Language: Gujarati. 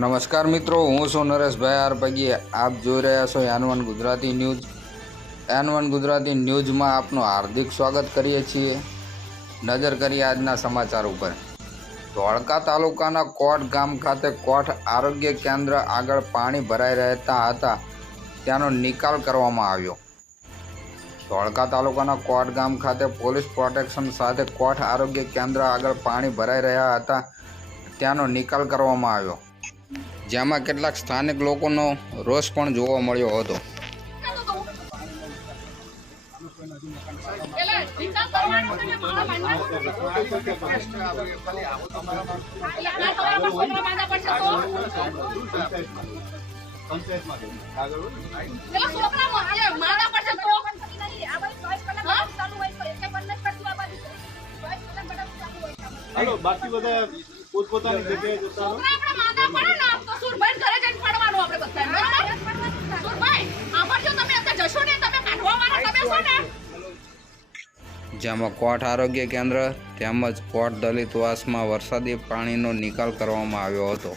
નમસ્કાર મિત્રો, હું છું નરેશભાઈ આર પગી। આપ જોઈ રહ્યા છો N1 Gujarati news. N1 Gujarati ન્યૂઝમાં આપનું હાર્દિક સ્વાગત કરીએ છીએ। નજર કરીએ આજના સમાચાર ઉપર। ધોળકા તાલુકાના કોટ ગામ ખાતે કોટ આરોગ્ય કેન્દ્ર આગળ પાણી ભરાઈ રહેતા હતા, તેનો નિકાલ કરવામાં આવ્યો। ધોળકા તાલુકાના કોટ ગામ ખાતે પોલીસ પ્રોટેક્શન સાથે કોટ આરોગ્ય કેન્દ્ર આગળ પાણી ભરાઈ રહ્યા હતા, તેનો નિકાલ કરવામાં આવ્યો, જેમાં કેટલાક સ્થાનિક લોકોનો રોષ પણ જોવા મળ્યો હતો। હાલો બાકી બધા પોતપોતાની જગ્યાએ જતા રહો। જેમાં કોટ આરોગ્ય કેન્દ્ર તેમજ કોટ દલિતવાસમાં વરસાદી પાણીનો નિકાલ કરવામાં આવ્યો હતો।